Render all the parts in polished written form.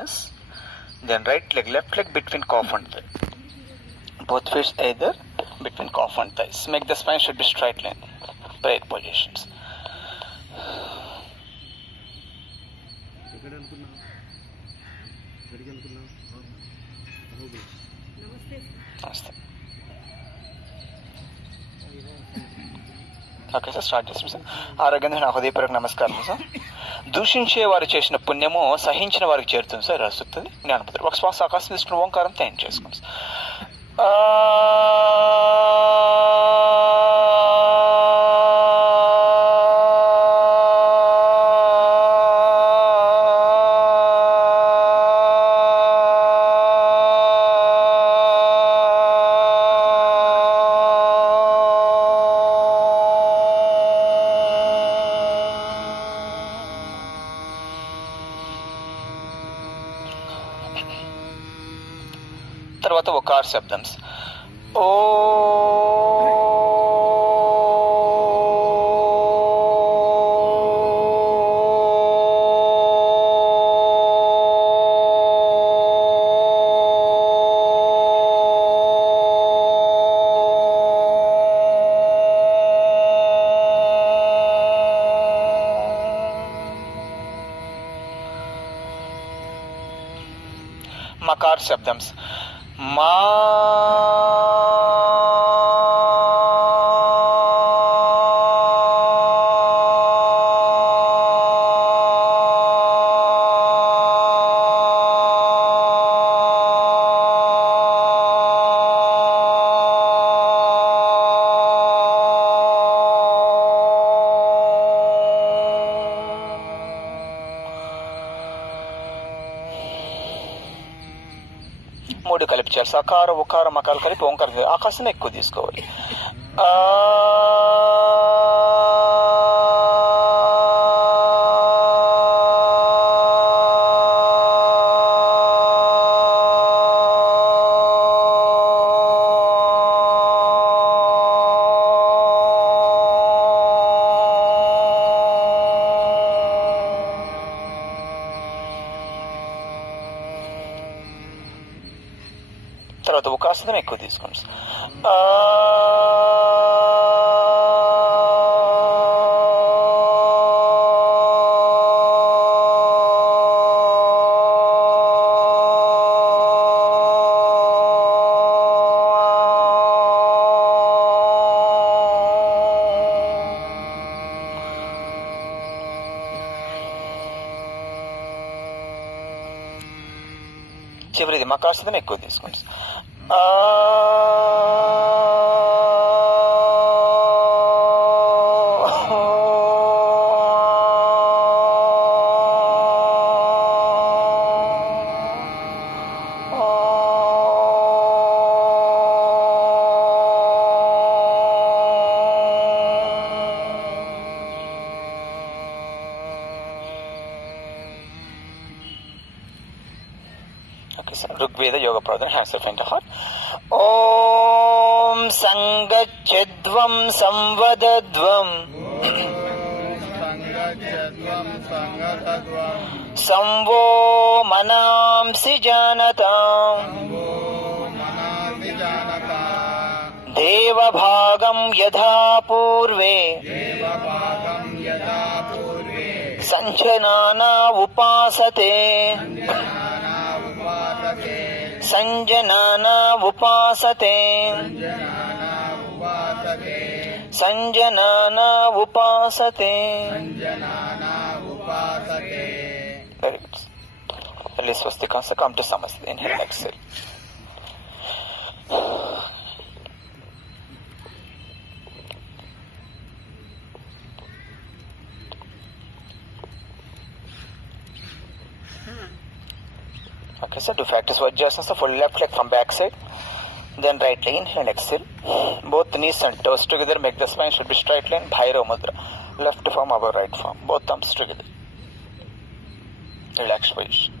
thighs. Then right leg, left leg between calf and thigh. Both feet either between calf and thighs. Make the spine should be straight line. Prayer positions. Namaste. Okay sir, start చేస్తాం sir. ఆరోగ్యంగా నా హృదయపూర్వక నమస్కారం sir. దూషించే వారు చేసిన పుణ్యము సహించిన వారికి చేరుతుంది సార్, రసుతుంది జ్ఞానపత్రం. ఒక శ్వాస ఆకాశం తీసుకుని ఓంకారంతో ఎండ్ చేసుకోండి సార్. తర్వాత ఒకార్ శబ్దం. ఓ మకార్ శబ్దం. మా మూడు కలిపి చేయాలి. సకారం ఉకారం మకాలు కలిపి ఓంకారం ఆకాశం ఎక్కువ తీసుకోవాలి. తర్వాత ఉకాసనం ఎక్కువ తీసుకోండి. చివరిది మకాసనం ఎక్కువ తీసుకోండి. ఋగ్వేద యోగ ప్రవచన hands off in the heart. ఓం సంగచ్చధ్వం సంవదధ్వం సంవో మనాంసి జానతాం దేవభాగం యథా పూర్వే సంజనానా ఉపాసతే సంజనానా ఉపాసతే సంజనానా ఉపాసతే. Very good. Release swastika. Come to Samasthiti. Inhale, exhale. Okay, so do factors Vajrasana. So full left leg from back side. Then right leg, inhale, exhale. Both knees and toes together. Make the spine should be straight line. Bhairava Mudra. Left palm above right palm. Both thumbs together. Relaxed position.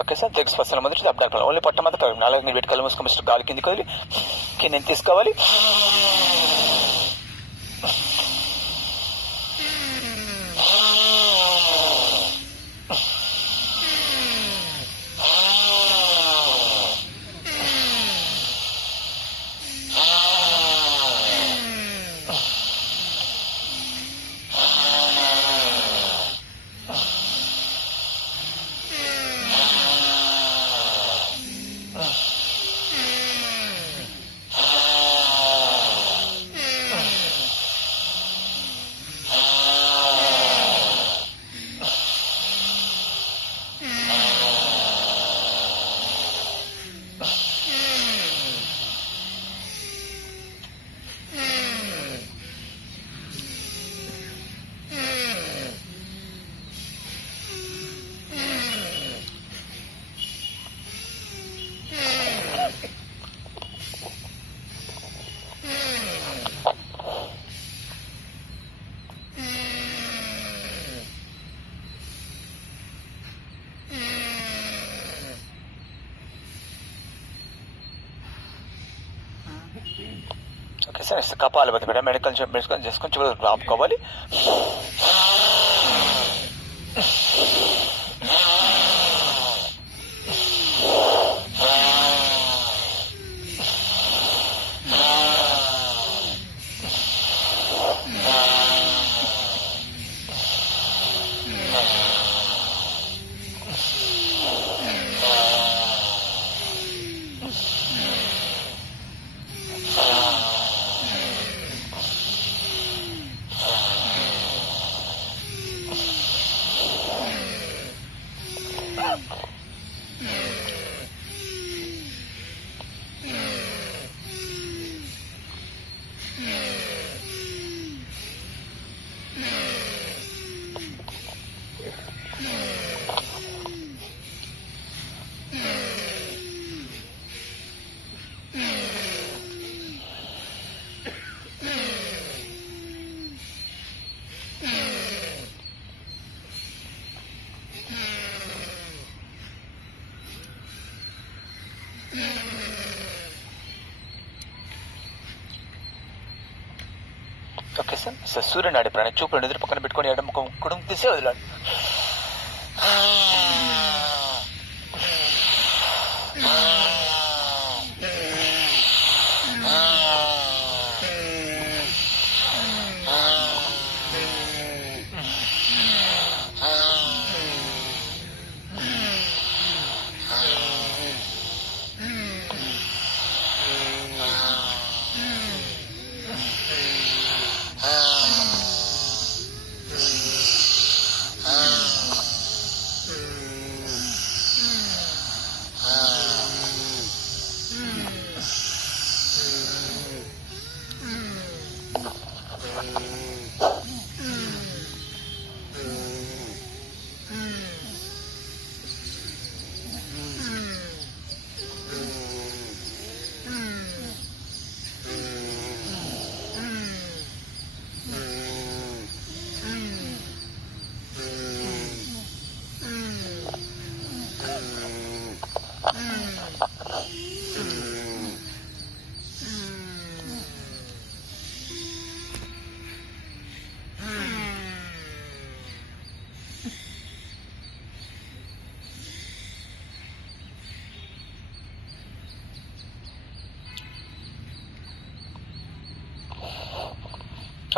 Okay sir, jugs first మొదటి అబ్డాక్టల్ only పట్ట మీద 4 మీరు పెట్టి కళ్ళు మూసుకొని first గాలి కిందికి వదిలి కింద తీసుకోవాలి. Okay sir, kapalbhati madam medical చేసుకొని చేసుకొని ఆపుకోవాలి. ఓకే సార్, సూర్యనాడి ప్రాణి చూపులను ఎదురు పక్కన పెట్టుకొని ఎడమ కుడుము తీసి వదిలాడు.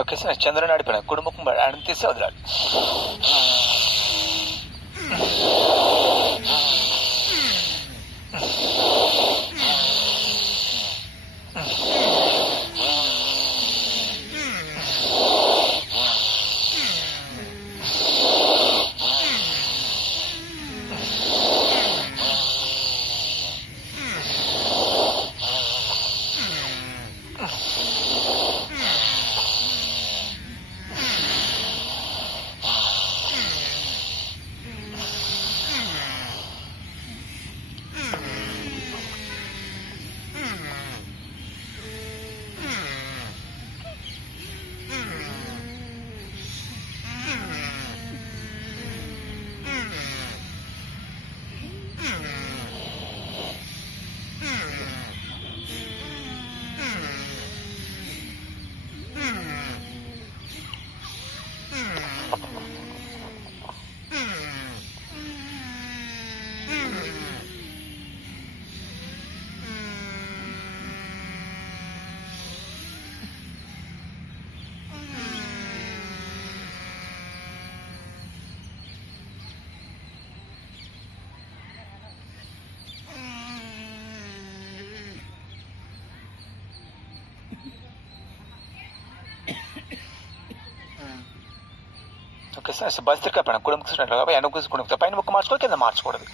ఓకే సార్, చంద్రనాడి పైన కుడుముఖం ఆయన తీసి వదిలాడు. ఓకే సార్, భస్త్రికా పైన కుడుము కూర్చున్నట్లుగా వెనక కూర్చుకుంటే పైన ముక్క మార్చుకోవాలి, కింద మార్చకూడదు.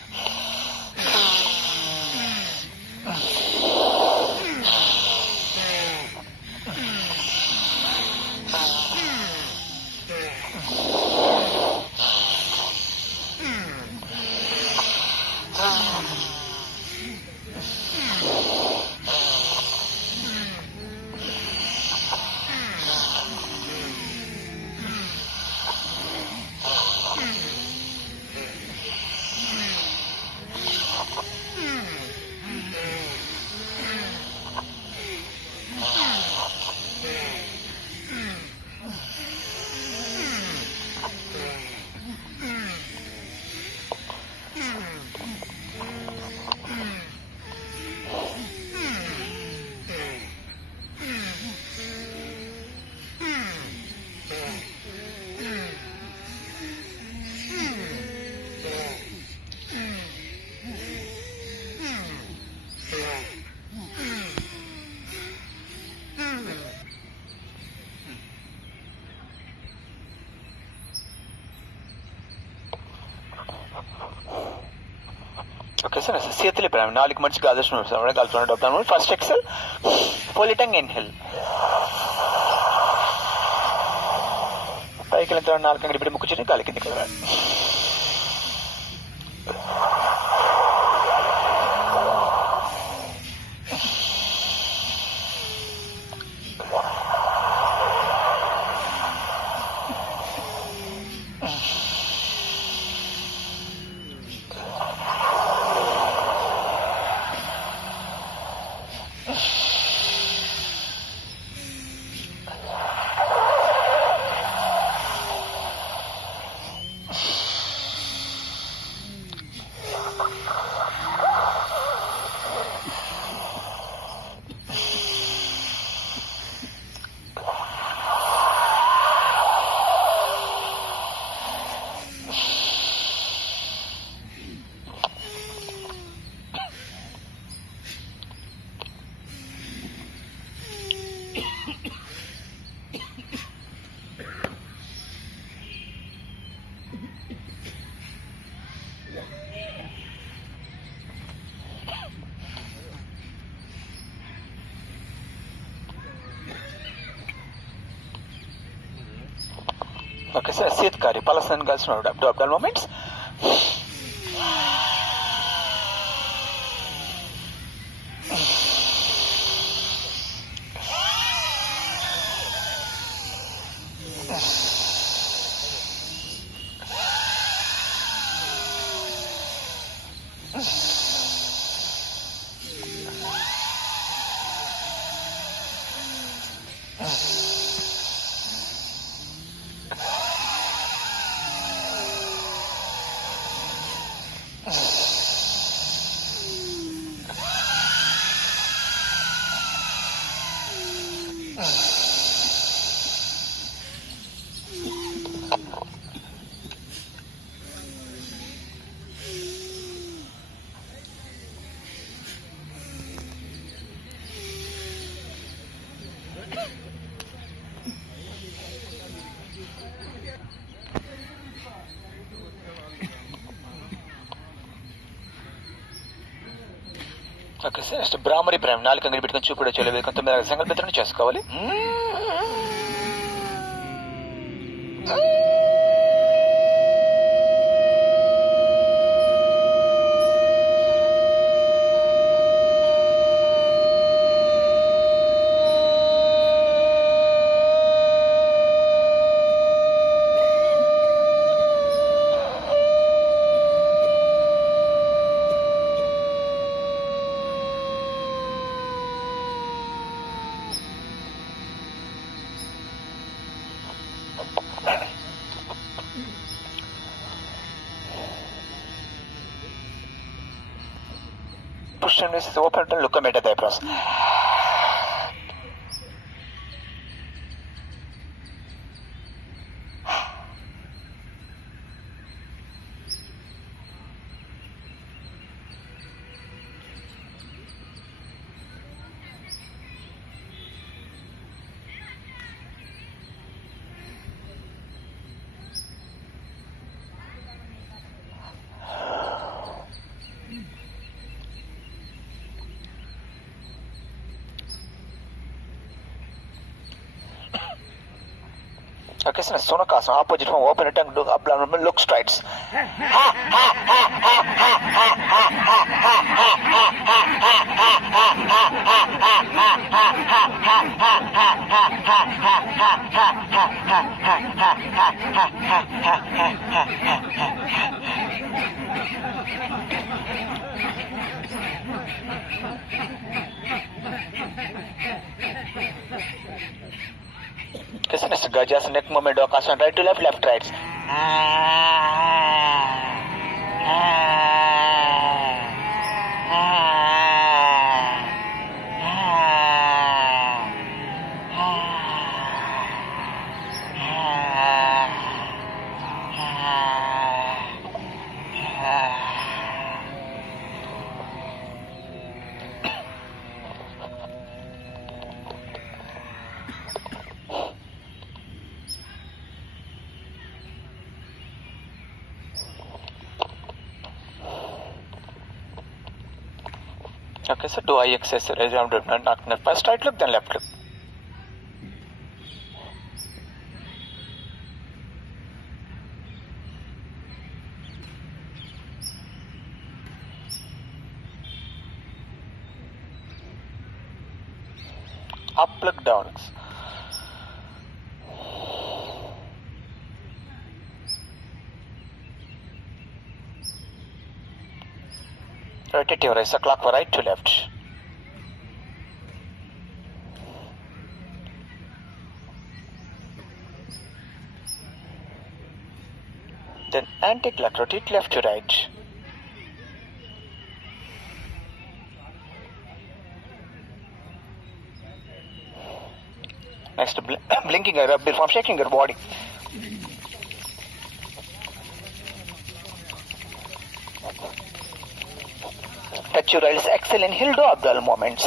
సార్ చేతులు ఇప్పుడు 4 మనిషి కాల్చుకున్నాడు కలుపుతున్నాడు. ఫస్ట్ ఎక్సెల్ పోలిటంగ్ ఇన్హెల్ పైకి వెళ్ళిన తర్వాత 4 అంగడి పెట్టి ముక్కు చుట్టి గాలి కిందకి వెళ్ళాలి. ఓకే సార్ శీతకారి పలసన్ కలిసిన abdominal movements. Okay sir next బ్రాహ్మరి ప్రాణం 4 అంగడి పెట్టుకొని చూపుడు చేయలేదు. 9 సంకల్పితను చేసుకోవాలి. Push and is open to look at the eyebrows. Okay, so Sonakasana, opposite from open tongue, do abdominal, look strides. Next, Gajas neck movement, Okasana, right to left, left, right. Okay, so do eye exercise, raise your arm, not first right look, then left look. Up look, down looks. Rotate your eyes, clock from right to left. Then anti-clock, rotate left to right. Next, blinking eye, rub before shaking your body. Touch your eyes, exhale, inhale, do abdominal movements.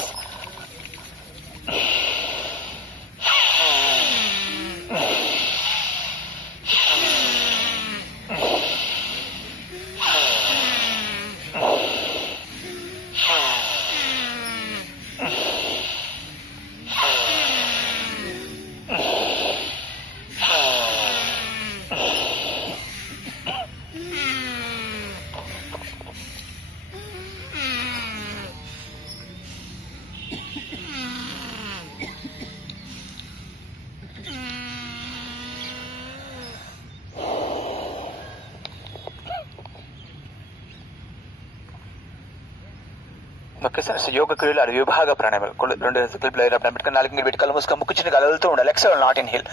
Okay sir, యోగ క్రియలు అవి విభాగ ప్రాణాయామాలు 2 క్లిప్లు పెట్టుకుని 4 మీరు పెట్టి కళ్ళు మూసుకొని ముక్కు చిన్న కలుగుతూ ఉండాలి. Exhale not inhale.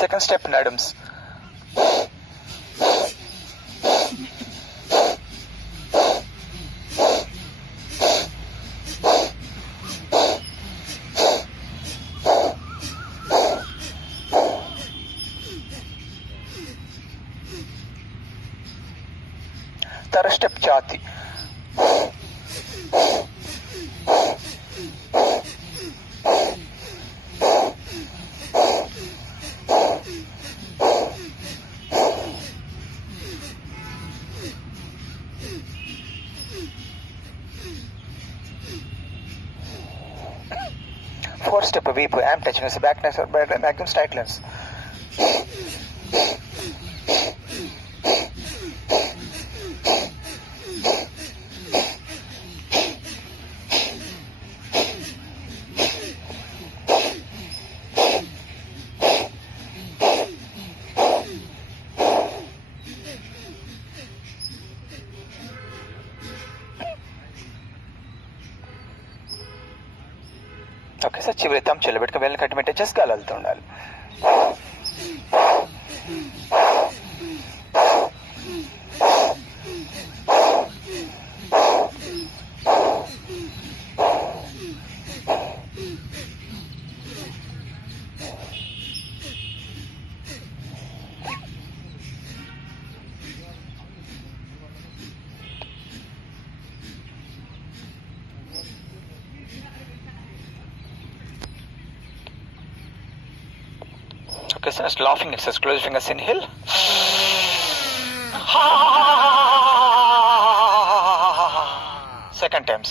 Second step నడమ్స్. థర్డ్ స్టెప్ ఛాతీ. Fourth step, వీపు. I'm touching his back neck, magnum straight lens. Okay sir, చివరి తమ్ చెల్లబెట్టుకు వెళ్ళి కట్టి పెట్టే చేసి గాలుతూ ఉండాలి. Okay, so next laughing exercise. Close fingers, inhale. Second times.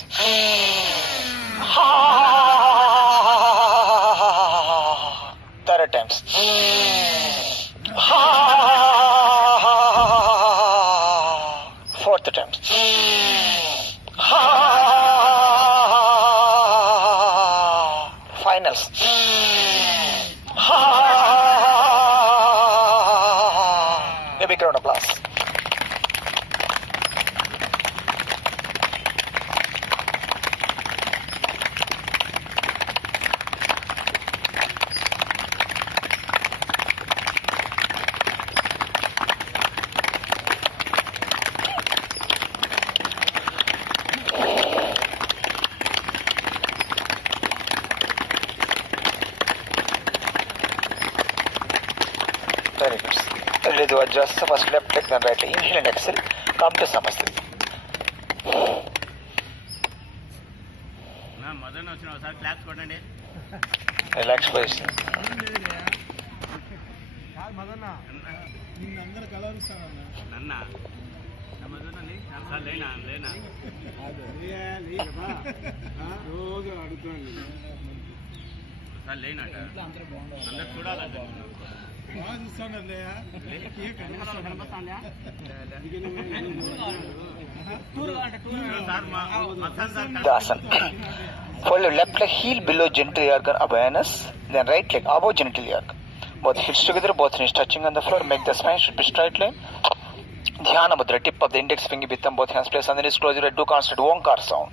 Third times. Fourth times. Finals. A big round of applause. the Vajrasana, first left leg, then right leg. Inhale and exhale. Come to Samasthiti. Relax position. రోజు అడుగుతాను అందరు చూడాలంటే Dasan. Fold your left leg heel below genital organ awareness, then right leg above genital organ. Both hips together, both knees touching on the floor. Make the spine should be straight line. Dhyana mudra, tip of the index finger with them, both hands placed on the knees, close your eye, do constant Omkar sound.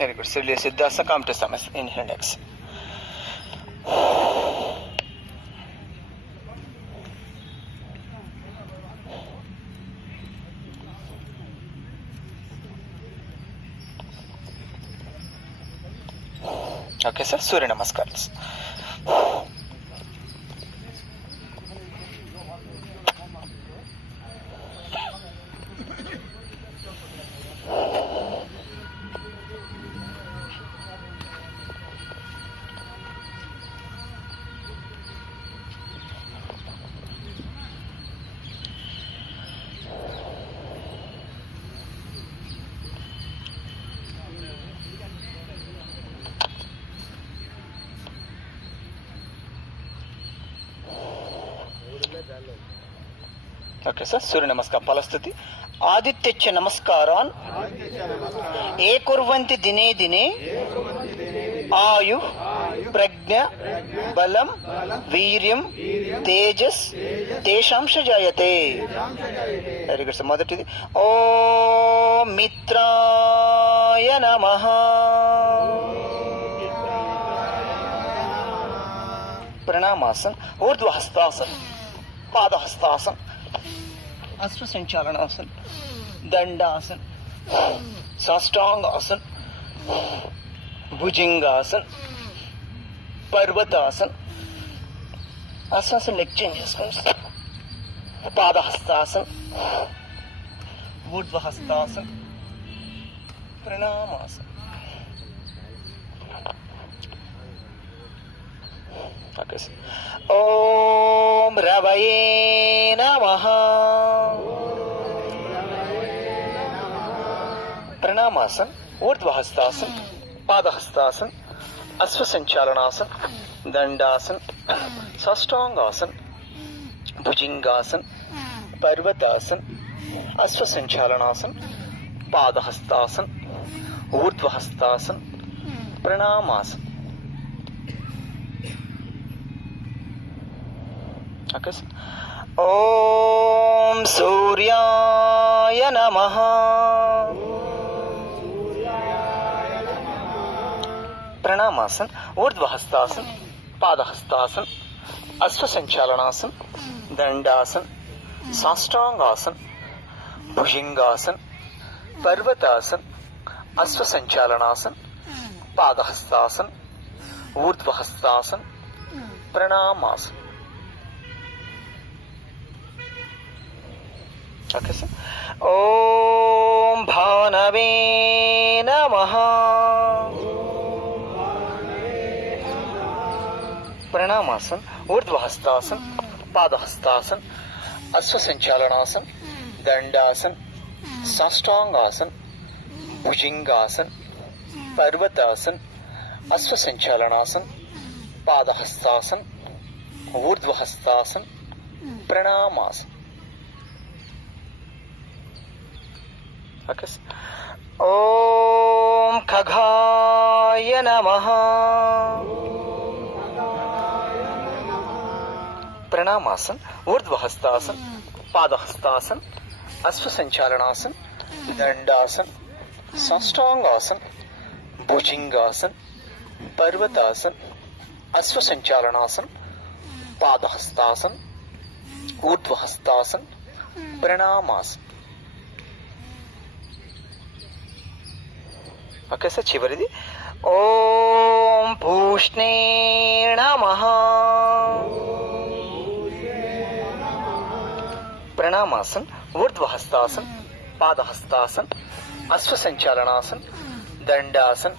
Very good. Surya Siddhasana, come to Samasthiti. Inhale and exhale. Okay, sir. Surya Namaskars. Okay sir. సూర్య నమస్కారం ఫలస్థితి. ఆదిత్యచ్చ నమస్కారాన్ ఏ కుర్వంతి దినే దినే ఆయు ప్రజ్ఞ బలం వీర్యం తేజస్ తేషాంశ జాయతే. Very good sir. మొదటిది ఓం మిత్రాయ నమః. ప్రణామాసన్, ఊర్ధ్వహస్తాసన్, పాదహస్తాసన్, అశ్వ సంచాలనాసన్, దండాసన్, సాష్టాంగాసన్, భుజంగాసన్, పర్వతాసన్. ఆసనాసన్ లెగ్ చేంజ్ చేసుకోండి. పాదహస్తాసన్, ఊర్ధ్వహస్తాసన్, ప్రణామాసన్. Okay sir. ఓం రవయే నమః. ప్రణామాసన్, ऊर्ध्वहस्तासन, पादहस्तासन, अश्वसंचालनासन, दंडासन, साष्टांगासन, भुजंगासन, पर्वतासन, अश्वसंचालनासन, पादहस्तासन, ऊर्ध्वहस्तासन, प्रणामासन. Okay. ओम सूर्याय नमः. प्रणामासन, ऊर्ध्वहस्तासन, पादहस्तासन, अश्वसंचालनासन, दंडासन, साष्टांगासन, भुजंगासन, पर्वतासन, अश्वसंचालनासन, पादहस्तासन, ऊर्ध्वहस्तासन, प्रणामासन. Okay, sir. ओम भानवे नमः. प्रणामासन, ऊर्ध्वहस्तासन, पादहस्तासन, अश्वसंचालनासन, दंडासन, साष्टांगासन, भुजंगासन, पर्वतासन, अश्वसंचालनासन, पादहस्तासन, ऊर्ध्वहस्तासन, प्रणामासन. Okay. ओम खगाय नमः. प्रणामासन, ऊर्ध्वहस्तासन, पादहस्तासन, अश्वसंचालनासन, दंडासन, साष्टांगासन, भुजंगासन, पर्वतासन, अश्वसंचालनासन, पादहस्तासन, ऊर्ध्वहस्तासन, प्रणामासन. Okay sir. చివరిది ఓం భూష్ణే నమః. प्रणामासन, ऊर्ध्वहस्तासन, पादहस्तासन, अश्वसंचालनासन, दंडासन,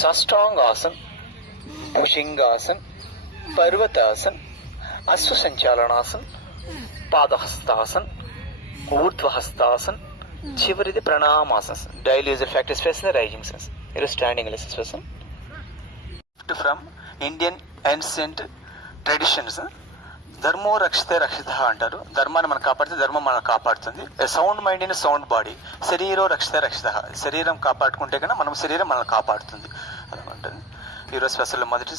साष्टांगासन, भुजंगासन, पर्वतासन, अश्वसंचालनासन, पादहस्तासन, ऊर्ध्वहस्तासन, చివరిది ప్రణామాసన్. డైలీ యూజర్ ప్రాక్టీస్ చేసిన రైజింగ్ సెన్స్. మీరు స్టాండింగ్ లెసన్స్ కోసం ఫ్రమ్ ఇండియన్ ఏన్షియంట్ ట్రెడిషన్స్. ధర్మో రక్షితే రక్షిత అంటారు. ధర్మాన్ని మనం కాపాడితే ధర్మం మనం కాపాడుతుంది. Sound mind in sound body. శరీరో రక్షితే రక్షిత. శరీరం కాపాడుకుంటే కన్నా మనం శరీరం మనల్ని కాపాడుతుంది అలా ఉంటుంది. ఈరోజు స్పెషల్ మొదటి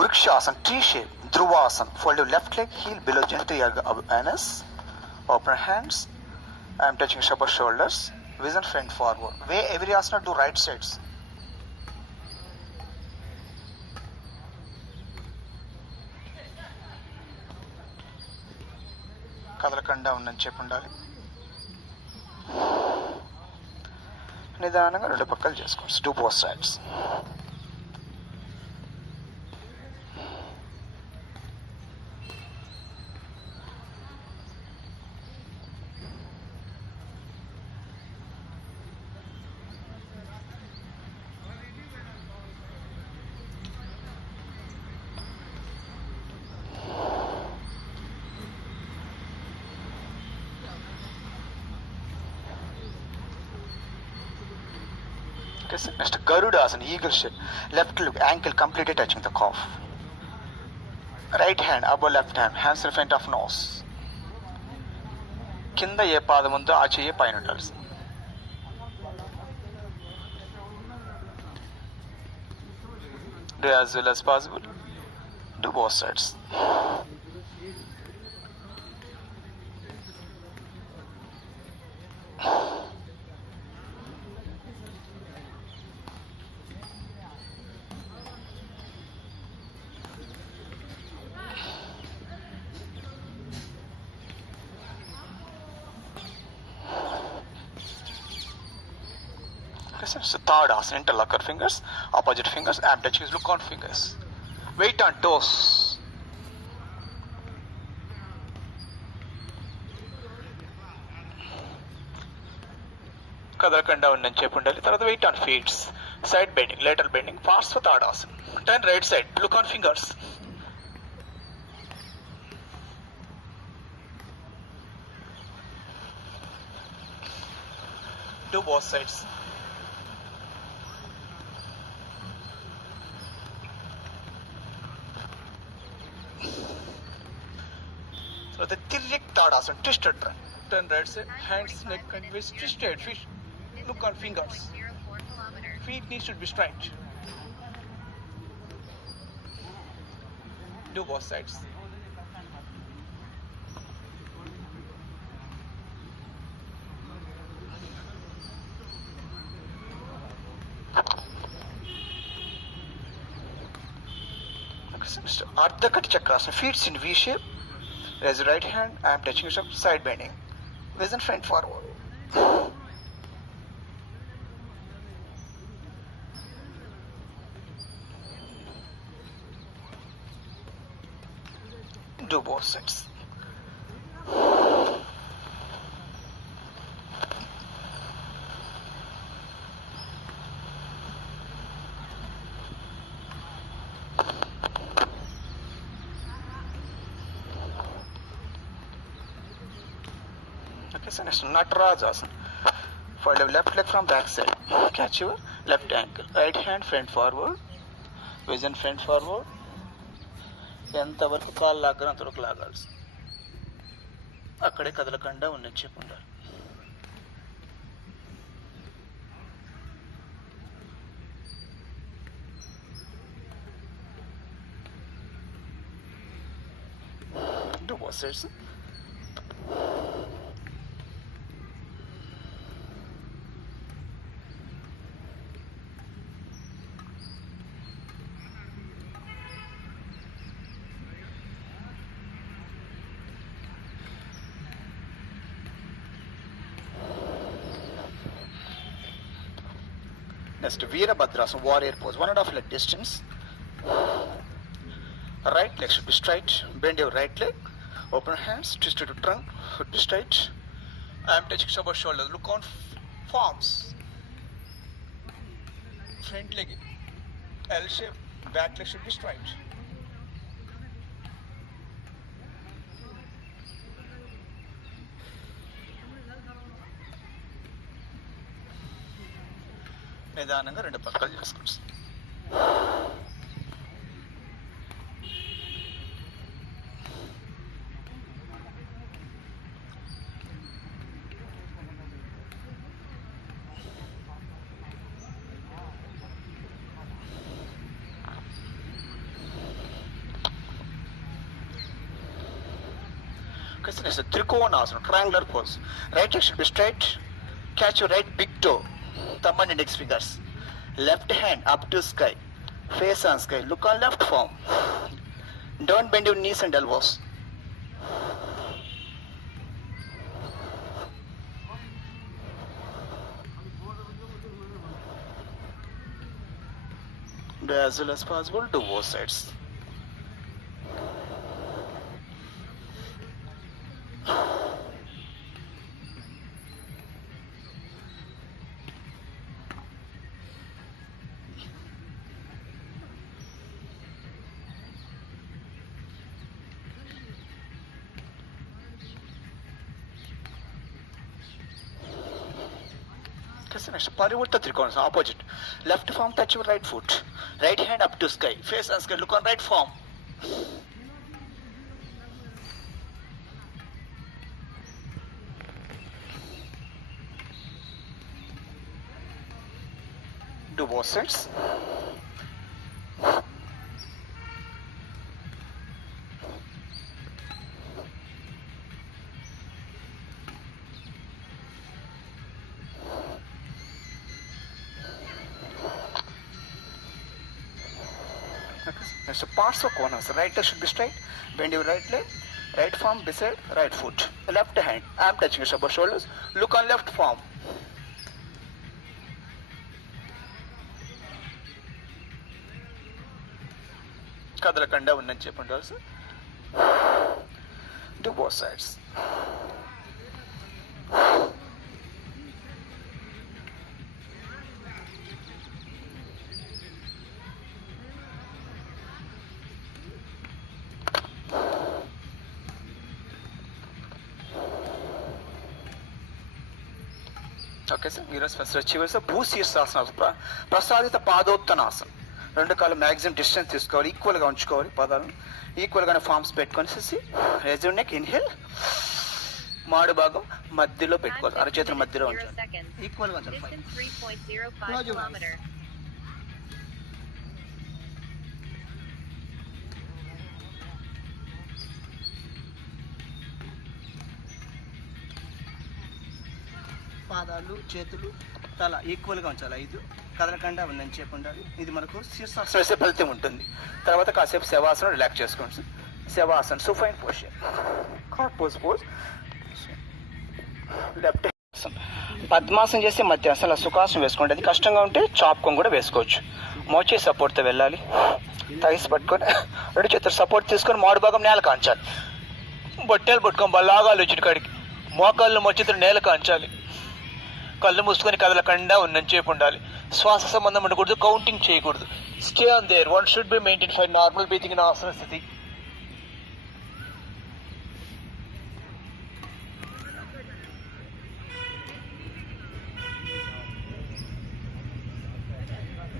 వృక్షాసన్, ట్రీ షేప్, ధ్రువాసన్. Fold left leg, heel below gently anus. Open hands. I am touching upper shoulders. Vision front forward. Way every asana do right sides. కదలకుండా ఉందని చెప్పి ఉండాలి. నిదానంగా రెండు పక్కలు చేసుకోవచ్చు. Do both sides. Next, Garudasana, eagle shape. Left leg, ankle completely touching the calf. Right hand above left hand, hands in front of nose. కింద ఏ పాదం ఉందో ఆ చెయ్యి పైన ఉండాలి. Do as well as possible. Do both sides. So third asana, interlock your fingers, opposite fingers, arm touching, look on fingers. Weight on toes. కదలకుండా ఉందని చెప్పి ఉండాలి. తర్వాత weight on feets, side bending, lateral bending, fast for third ఆసన్. Turn right side, look on fingers. Do both sides. with a Tirik Tadasana, twisted turn. Turn right side, hands, neck and waist twisted. Fish. Look on fingers. Feet needs to be straight. Do both sides. Ardha Kati Chakrasana, feet in V shape. Raise the right hand, I am touching yourself, side bending. Vision front forward. Do both sides. Okay, so next Natarajasana. Fold your left leg from back side. Catch your left ankle. Right hand front forward. Vision front forward. ఎంతవరకు కాలు లాగాలి అంతవరకు లాగాల్సి అక్కడే కదలకుండా ఉన్నచ్చేపు do both sides. Next, Veerabhadrasana, warrior pose, 1.5 leg distance. Right leg should be straight. Bend your right leg. Open hands, twist to trunk, should be straight. I am touching about shoulder. Look on forms. Front leg L shape. Back leg should be straight. నిదానంగా రెండు పక్కలు చేసుకోవచ్చు. It's a Trikonasana, triangular pose. Right leg should be straight. Catch your right big toe. Thumb and index fingers. Left hand up to sky. Face on sky. Look on left form. Don't bend your knees and elbows. Do as well as possible. Do both sides. Next, Parivarta Trikonasana, opposite. Left form, touch your right foot. Right hand up to sky. Face on sky. Look on right form. Do both sides. Next, Parsvakonasana. Right leg should be straight. Bend your right leg. Right form beside right foot. Left hand. I am touching your upper shoulders. Look on left form. కదలకుండా ఉందని చెప్పండి. Do both sides. Okay, sir. Here's first achievers. Bhushirsasana, Prasadita Padottanasana. రెండు కాళ్ళు maximum distance తీసుకోవాలి, ఈక్వల్గా ఉంచుకోవాలి, పాదాలను ఈక్వల్గానే forms పెట్టుకొని రేజ్ నెక్ ఇన్హేల్, మాడు భాగం మధ్యలో పెట్టుకోవాలి, అరచేతుల మధ్యలో ఉంచాలి, ఈక్వల్గా ఉంచాలి. Close your eyes. పాదాలు చేతులు తల ఈక్వల్గా ఉంచాలి, 5 కదలకుండా ఉందని చెప్పి ఉండాలి. ఇది మనకు శీర్షాసనం వేసే ఫలితం ఉంటుంది. తర్వాత కాసేపు శవాసనం రిలాక్స్ చేసుకోండి. శవాసనం సుఫైన్ పోస్చర్, పోజ్ లెఫ్ట్. పద్మాసనం చేస్తే మధ్య అసలు సుఖాసనం వేసుకోండి, అది కష్టంగా ఉంటే చాప్కొని కూడా వేసుకోవచ్చు. మోచే సపోర్ట్తో వెళ్ళాలి, థైస్ పట్టుకొని 2 చేతులు సపోర్ట్ తీసుకొని మాడు భాగం నేల కాంచాలి, బొట్టెలు పట్టుకొని బలాగాలు వచ్చిన కాడికి మోకాళ్ళు మోచేతులు నేల కాంచాలి, కళ్ళు మూసుకొని కదలకుండా ఉన్నని చెప్పి ఉండాలి. శ్వాస సంబంధం ఉండకూడదు, కౌంటింగ్ చేయకూడదు. Stay on there, one should be maintain for normal breathing in ఆసన స్థితి.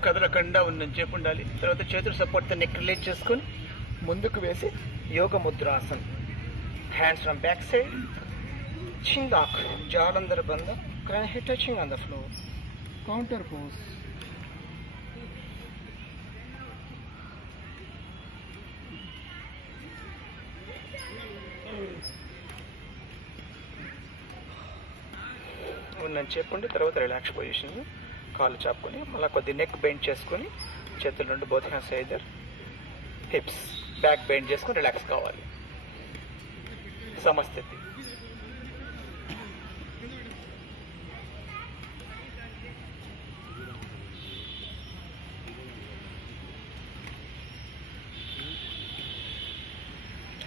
కదలకుండా ఉన్నని చెప్పి ఉండాలి. తర్వాత చేతులు సపోర్ట్తో నెక్ రిలీజ్ చేసుకొని ముందుకు వేసి యోగ ముద్రాసన్. Hands from back side, chin lock, jaw under bandha, crown head touching on the floor. Counter pose. ఉన్నని చెప్పండి. తర్వాత రిలాక్స్ పొజిషన్, కాళ్ళు చాపుకొని మళ్ళీ కొద్ది నెక్ బెండ్ చేసుకొని చేతులు రెండు both hands either hips back bend చేసుకొని రిలాక్స్ కావాలి. సమస్థితి.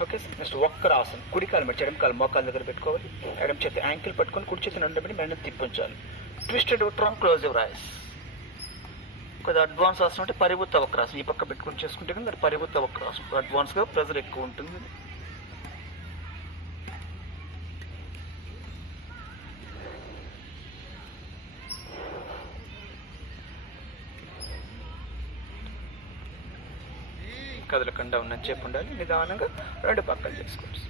Okay sir. నెక్స్ట్ వక్రాసన్. కుడి కాలు మెట్టి ఎడమ కాలు మోకాల దగ్గర పెట్టుకోవాలి, ఎడమ చేతి యాంకిల్ పట్టుకొని కుడి చేతి నుండి మెడ తిప్పించాలి. Twisted trunk, close your eyes. కొద్దిగా అడ్వాన్స్ ఆసనం అంటే పరిభూత వక్రాసనం, ఈ పక్క పెట్టుకుని చేసుకుంటే కానీ అది పరిభూత వక్రాసనం, అడ్వాన్స్గా ప్రెజర్ ఎక్కువ ఉంటుంది. కదలకుండా ఉన్నని చెప్పి ఉండాలి. నిదానంగా 2 పక్కలు చేసుకోవచ్చు.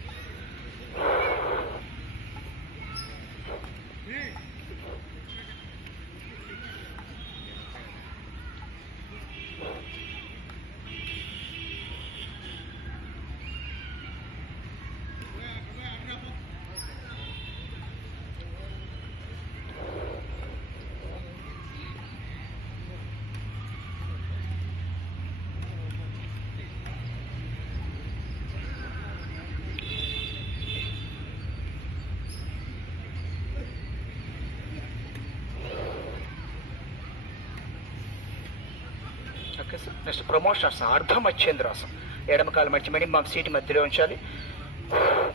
Okay sir. నెక్స్ట్ ప్రమోషనాసనం, అర్ధమచ్చేంద్రాసనం. ఎడమ కాలు మధ్య మినిమం సీట్ మధ్యలో ఉంచాలి,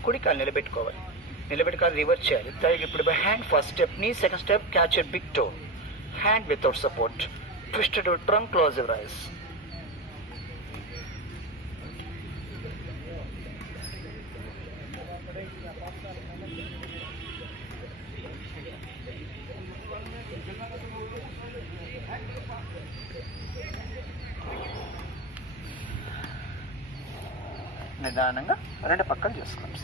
కుడి కాలు నిలబెట్టుకోవాలి, నిలబెట్టి కాలు రివర్స్ చేయాలి. ఇప్పుడు hand first step, knee second step, catch a big toe, hand without support, twisted trunk, close your eyes. నిదానంగా 2 పక్కలు చేసుకోండి.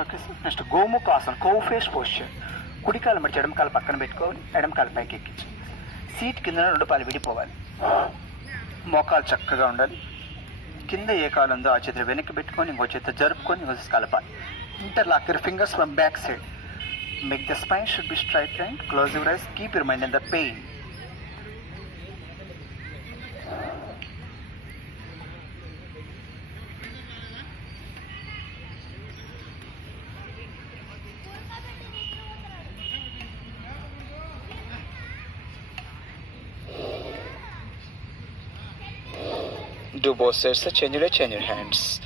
Okay sir. నెక్స్ట్ గోముఖాసనం, కౌ ఫేస్ పోస్చర్. కుడికాలు మడిచి ఎడమకాలు పక్కన పెట్టుకోవాలి, ఎడమకాలు పైకి ఎక్కించి సీట్ కింద 2 పాలు విడిపోవాలి, మోకాలు చక్కగా ఉండాలి. కింద ఏ కాలు ఉందో ఆ చేతులు వెనక్కి పెట్టుకొని ఇంకో చేతి జరుపుకొని ఇంకో కలపాలి. Interlock your fingers from back side, Make the spine should be straight line. Close your eyes. Keep your mind in the pain. Do both sides. Change your hands.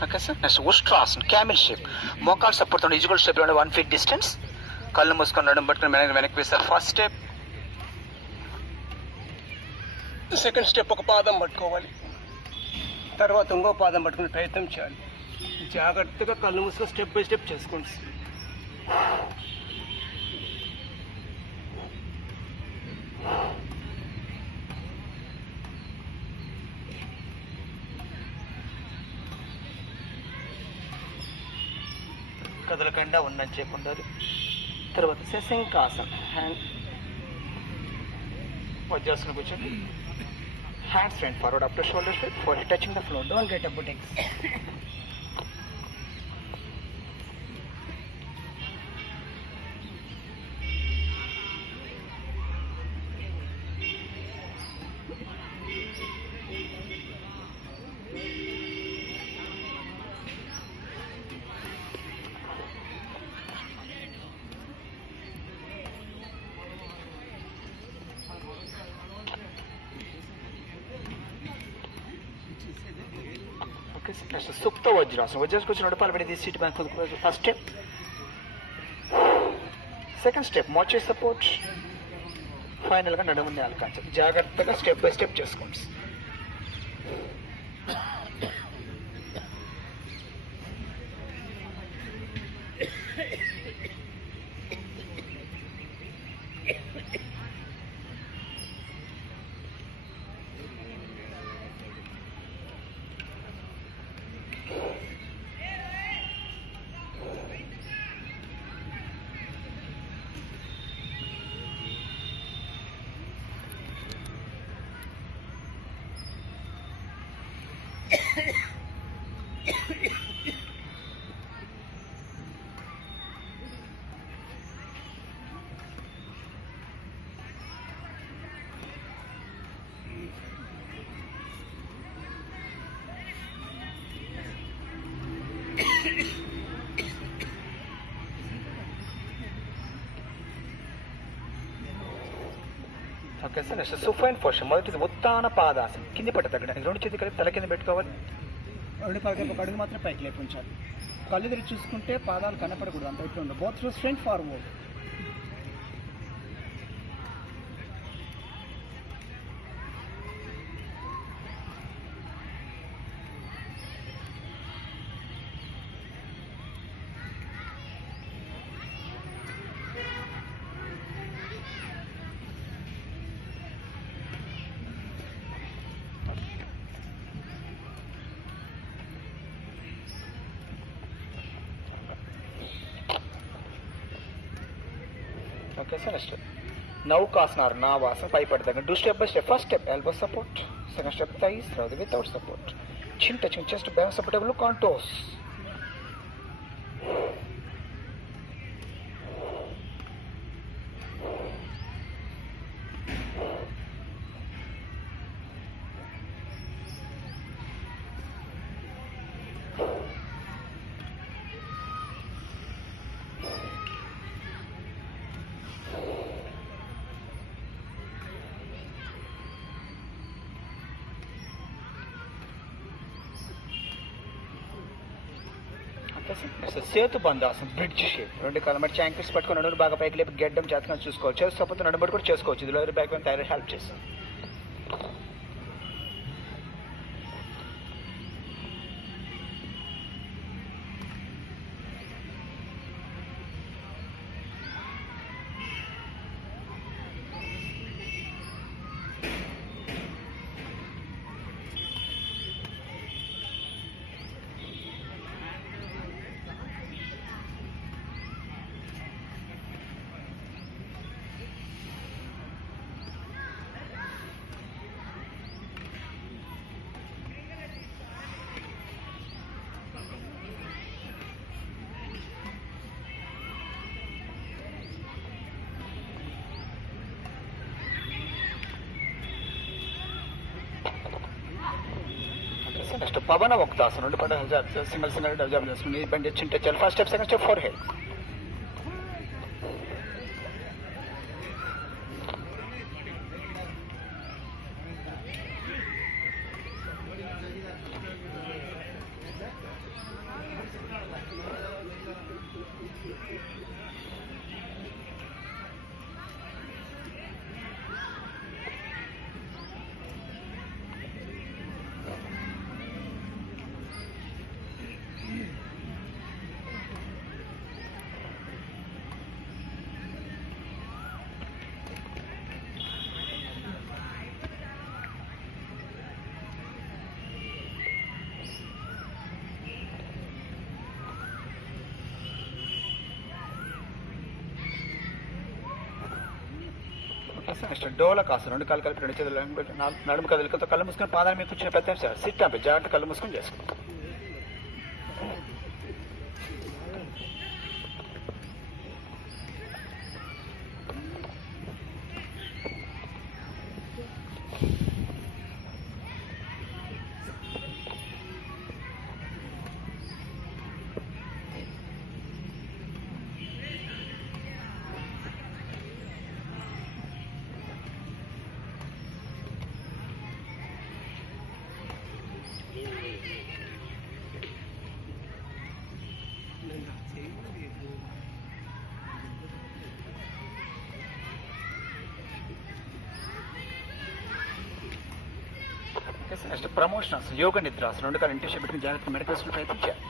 Okay, sir. Next, Ustrasana, camel shape. మోకాలు support తో ఈజీగల్ step లో 1 feet distance. కళ్ళు మూసుకొని నడుము పట్టుకొని వెనక్కి వేస్తారు. First step. Second step ఒక పాదం పట్టుకోవాలి. తర్వాత ఇంకో పాదం పట్టుకునే ప్రయత్నం చేయాలి. జాగ్రత్తగా కళ్ళు మూసుకొని స్టెప్ బై స్టెప్ చేసుకోండి. కదలకుండా ఉందని చెప్పండి. తర్వాత శశంకాసన్, హ్యాండ్ వజ్రాసనం కూర్చోండి. Hands front forward up to shoulder straight, for touching the floor, don't get up texts. సుప్త వజ్రాసనం. వజ్రాసనం కూర్చొని నడుపాలు పెట్టి seat bank. First step. Second step మోచే సపోర్ట్. ఫైనల్గా నడుముని అల్కాంచాలి. జాగ్రత్తగా స్టెప్ బై స్టెప్ చేసుకోండి. Okay sir. Next supine position. మొదటి ఉత్తాన పాదాసనం. కింది పట్ట తగ్గడానికి 2 చేతులు కలిపి తల కింద పెట్టుకోవాలి. 2 పాదాలు ఒక అడుగు మాత్రం పైకి లేపి ఉంచాలి. కళ్ళు తెరిచి చూసుకుంటే పాదాలు కనపడకూడదు, అంత ఇట్లా ఉండదు. Both straight forward. Okay, sir. Next. Naukasana or Navasana. Pie padda. Do step by step. First step, elbow support. Second step, thighs. Third, without support. Chin touching chest, back support. Look on toes. సేతు బంధాసనం, bridge shape. రెండు కాలం మట్టి ankles పట్టుకుని నడుము బాగా పైకి లేపి గడ్డం జాతకం చూసుకోవచ్చు. చేస్తే నడుము కూడా చేసుకోవచ్చు. ఇది లోయర్ బ్యాక్ థైరాయిడ్ హెల్ప్ చేస్తుంది. నెక్స్ట్ పవన వక్తాసనం. రెండు పడ సింగిల్ సింగిల్ అబ్జర్వ్ చేసుకుని బండి చింటే చాలు. First step, second step, forehead. Next డోలకాసనం. రెండు కాలు కలిపి రెండు చేతులు నడుము కదలికతో కళ్ళు మూసుకొని పాదాల మీద కూర్చుని పెద్ద సిట్ అంటే జాగ్రత్త కళ్ళు మూసుకొని చేసుకోండి. నెక్స్ట్ ప్రమోషన్స్, యోగ నిద్రాసనం. రెండు కాలు ఇంటి పెట్టుకుని జాగ్రత్తగా మెడిటేషన్ ప్రయత్నం చేయాలి.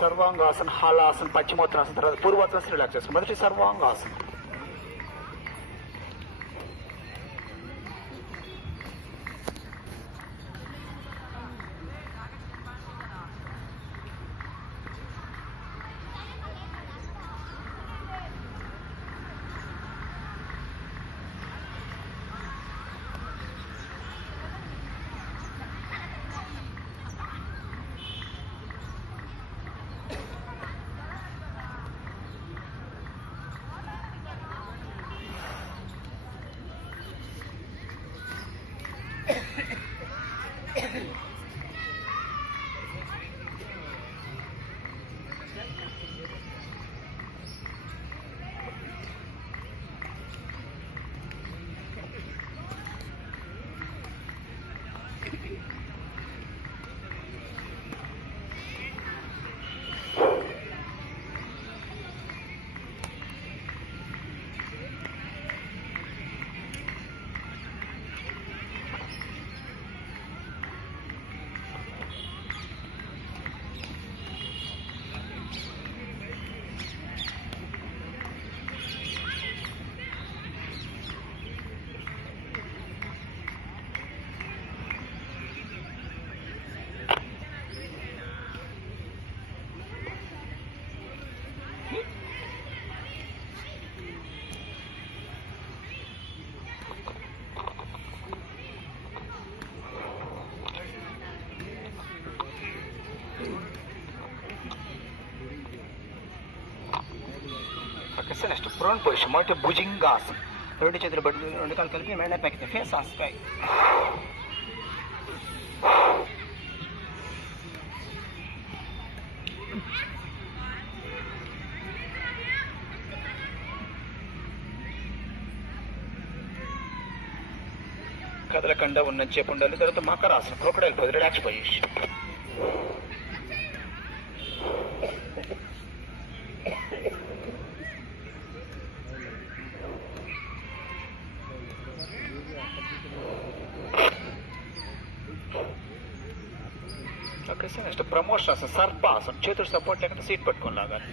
సర్వాంగాసన్, హాలాసన్, పశ్చిమోత్తరాసన్, తర్వాత పూర్వోత్తరాసన్ రిలాక్స్ చేసుకోండి. మొదటి సర్వాంగాసన్. Okay sir, next prone position మొదటి భుజింగాసన్. రెండు చేతులు బట్టి రెండు కాలు కలిపి మెడ పైకి ఫేస్ ఆన్ స్కై. కదలకుండా ఉన్న చేపు ఉండాలి. తర్వాత మకరాసనం, crocodile pose, relax position. Okay sir, next promotion ఆసనం, సర్పాసనం. చేతులు సపోర్ట్ లేకుండా సీట్ పట్టుకొని లాగాలి.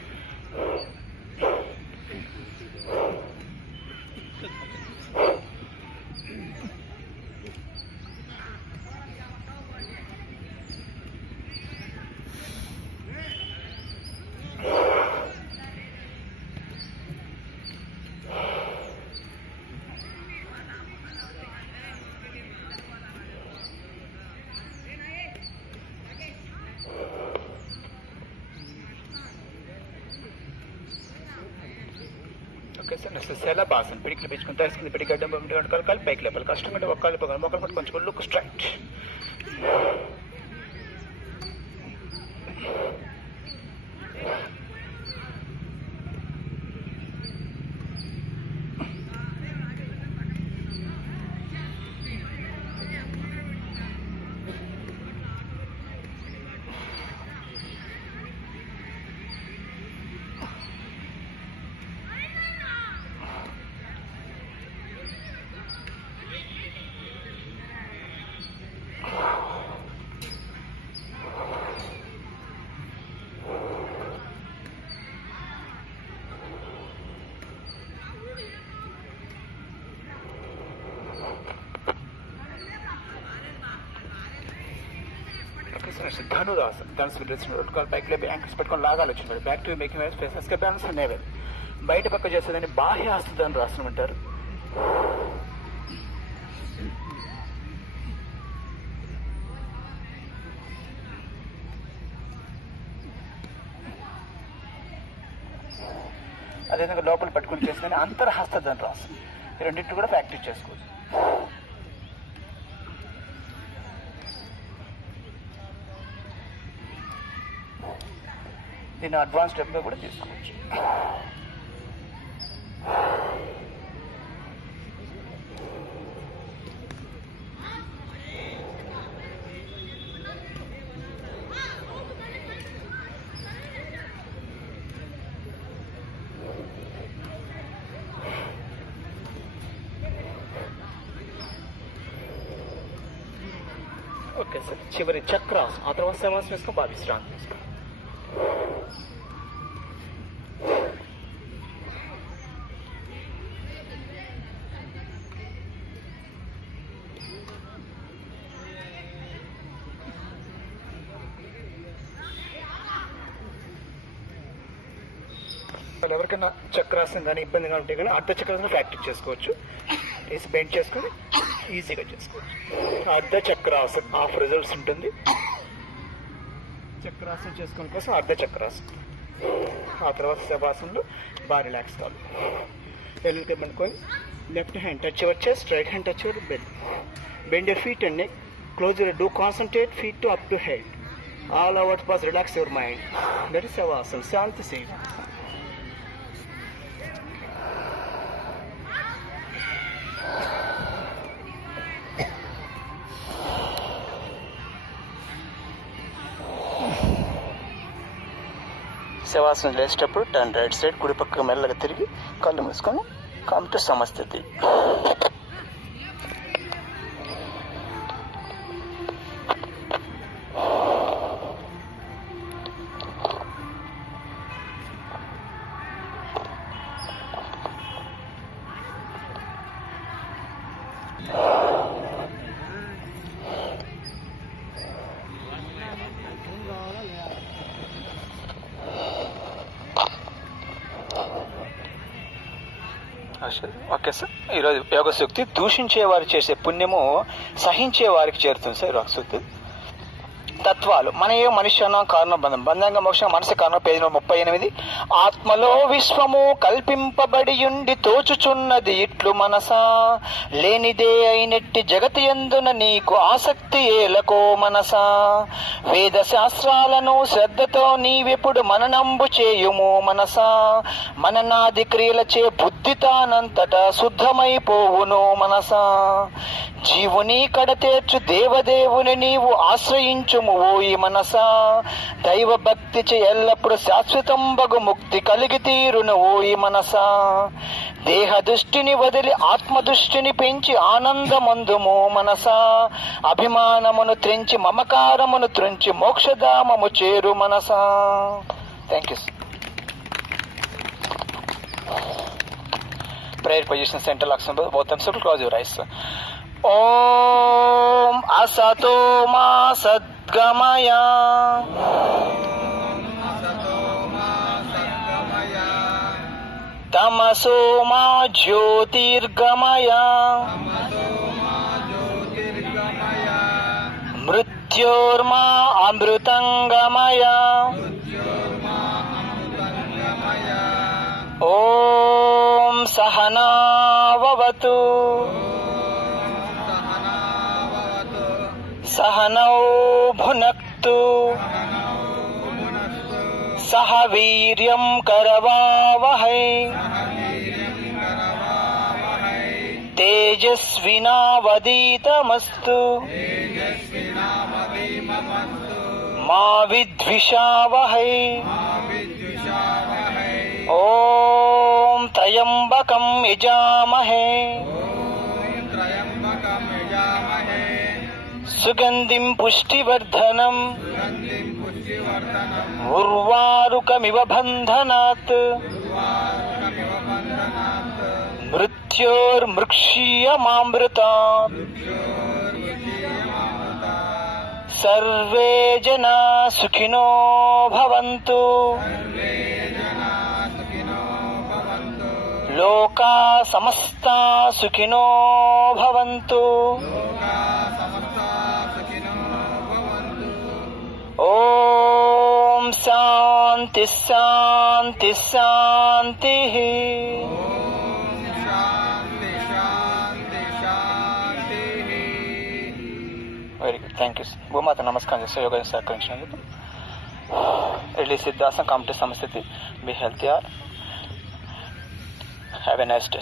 ఓకే సార్, నెక్స్ట్ శలభాసనం. పిడికిలు పెంచుకుని తరిసింది పిడి గడ్డం కాలు పైకి లేపాలి. కష్టంగా ఒక కాలు మొక్కలు పట్టుకొని కొంచెం లుక్ స్ట్రైట్. ధనురాసనం. ధనుసు రెండు కాలు పైకి లేపి యాంకిల్స్ పెట్టుకొని లాగాలి. వచ్చింది back to making faces balance navel. బయట పక్క చేసేదాన్ని బాహ్య హస్త ధనురాసనం అంటారు. అదేవిధంగా లోపల పట్టుకుని చేసేదాన్ని అంతర్హస్త ధనురాసనం. ఈ రెండింటి కూడా ప్రాక్టీస్ చేసుకోవచ్చు. దీన్ని అడ్వాన్స్ స్టెప్గా కూడా తీసుకోవచ్చు. ఓకే సార్, చివరి చక్రాసనం. ఆ తర్వాత శవాసనం వేసుకొని బాగా విశ్రాంతి తీసుకోండి. ఎవరికైనా చక్రాసనం కానీ ఇబ్బందిగా ఉంటే కానీ అర్ధ చక్రాసనం ప్రాక్టీస్ చేసుకోవచ్చు. వేసి బెండ్ చేసుకొని ఈజీగా చేసుకోవచ్చు. అర్ధ చక్రాసనం హాఫ్ రిజల్ట్స్ ఉంటుంది. చక్రాసనం చేసుకోవడం కోసం అర్ధ చక్రాసనం. ఆ తర్వాత శవాసనంలో బాగా రిలాక్స్ కావాలి. ఎల్లుకి పడుకొని left hand touch your chest, right hand touch your bed. Bend your feet and neck. Close your do concentrate feet to up to head. All over pass relax your mind. That is శవాసనం. శాంతి సేవ. శవాసనం లేచేటప్పుడు turn right side, కుడి పక్క మెల్లగా తిరిగి కళ్ళు మూసుకొని కమ్ టు సమస్థితి. ఓకే సార్, ఈరోజు యోగ సూక్తి. దూషించే వారు చేసే పుణ్యము సహించే వారికి చేరుతుంది సార్ యోగ సూక్తి. తత్వాలు మన ఏ మనిషి అన్న కారణం బంధం బంధంగా మోక్షం మనసు కారణం పేజీ 38. ఆత్మలో విశ్వము కల్పింపబడియుండి తోచుచున్నది ఇట్లు మనసా లేనిదే అయినట్టి జగతి యందున నీకు ఆసక్తి ఏలకో మనసా వేద శాస్త్రాలను శ్రద్ధతో నీవెప్పుడు మననంబు చేయుము మనసా మననాది క్రియలచే బుద్ధి తానంతటా శుద్ధమైపోవును మనసా జీవుని కడతేర్చు దేవదేవుని నీవు ఆశ్రయించుము ఓయి మనసా దైవ భక్తిచే ఎల్లప్పుడు శాశ్వతంబగు ముక్తి కలిగి తీరును ఓయి మనసా దేహ దృష్టిని వదిలి ఆత్మ దృష్టిని పెంచి ఆనందమందుము మనసా అభిమానమును త్రెంచి మమకారమును త్రుంచి మోక్షధామము చేరు మనసా. Thank you. Prayer position centre లక్ష్మణ బౌద్ధం సుఖ క్లోజ్ యువర్ ఐస్. ఓం అసతో మా సద్గమయ తమసో మా జ్యోతిర్గమయ మృత్యోర్మా అమృతంగమయ ఓం సహనావతు సహనౌ భునక్తు సహ వీర్యం కరవావహై తేజస్వినావదీతమస్తు మా విద్విషావహై. ఓం త్రయంబకం యజామహే సుగంధిం పుష్టివర్ధనం ఉర్వారుకమివ బంధనాత్ మృత్యోర్మృక్షీయమామృతాత్. సర్వే జనా సుఖినో భవంతు లోకా సమస్తా సుఖినో భవంతు. ఓం శాంతి శాంతి శాంతి. Very good. Thank you. భూమాత నమస్కారం చేస్తే యోగా సహకరించినందుకు. రిలీజ్ సిద్ధాసం కాంపిటీ సమస్థితి. Be health. Have a nice day.